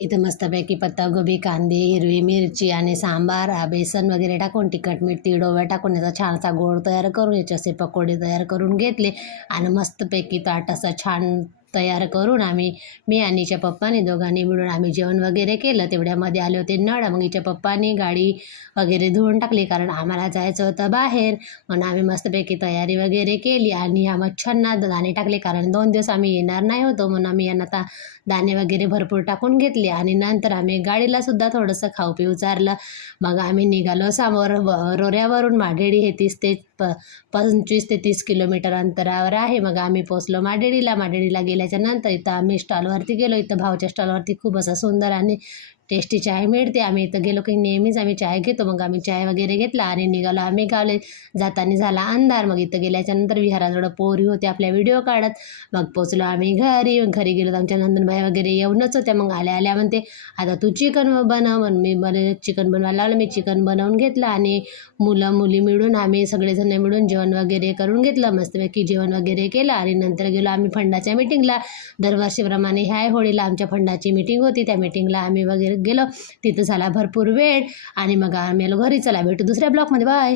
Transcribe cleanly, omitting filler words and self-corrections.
इथं मस्तपैकी पत्ताकोबी, कांदे, हिरवी मिरची आणि सांबार, बेसन वगैरे टाकून तिखट, मीठ, तीळ, ओवा टाकून याचा छानसा गोळ तयार करून याचे असे पकोडे तयार करून घेतले आणि मस्तपैकी ताट असं छान तयार करून मी आणि हिच्या पप्पानी दोघांनी मिळून आम्ही जेवण वगैरे केलं. तेवढ्यामध्ये आले होते नळ. मग हिच्या पप्पानी गाडी वगैरे धुवून टाकली कारण आम्हाला जायचं होतं बाहेर. म्हणून आम्ही मस्तपैकी तयारी वगैरे केली आणि ह्या मच्छांना दाणे टाकले कारण 2 दिवस आम्ही येणार नाही होतो म्हणून आम्ही यांना दाणे वगैरे भरपूर टाकून घेतले आणि नंतर आम्ही गाडीला सुद्धा थोडंसं खाऊ पिऊ चारलं. मग आम्ही निघालो समोर रोऱ्यावरून माढेडी हे 25 ते 30 किलोमीटर अंतरावर आहे. मग आम्ही पोचलो माढेडीला गेल्याच्या नंतर इथं आम्ही स्टॉलवरती गेलो. इथं भाऊच्या स्टॉलवरती खूप असं सुंदर आणि टेस्टी चाय मिळते. आम्ही इथं गेलो की नेहमीच आम्ही चाय घेतो. मग आम्ही चाय वगैरे घेतला आणि निघालो आम्ही गावले. जाताना झाला अंधार. मग इथं गेल्याच्या नंतर विहाराजवळ पोरी होते आपल्या व्हिडिओ काढत. मग पोचलो आम्ही घरी गेलो तर आमच्या नंदनबाई वगैरे येऊनच होत्या. मग आल्या म्हणते आता तू चिकन बनव. म्हणून मला चिकन बनवायला लावलं. मी चिकन बनवून घेतलं आणि मुलं मुली मिळून आम्ही सगळेजण मिळून जेवण वगैरे करून घेतलं. मस्तपैकी जेवण वगैरे केलं आणि नंतर गेलो आम्ही फंडाच्या मीटिंगला. दरवर्षीप्रमाणे ह्या होळीला आमच्या फंडाची मीटिंग होती. त्या मीटिंगला आम्ही वगैरे गेलो. तिथं झाला भरपूर वेळ आणि मग आम्ही आलो घरी. चला भेटू दुसऱ्या ब्लॉगमध्ये. बाय.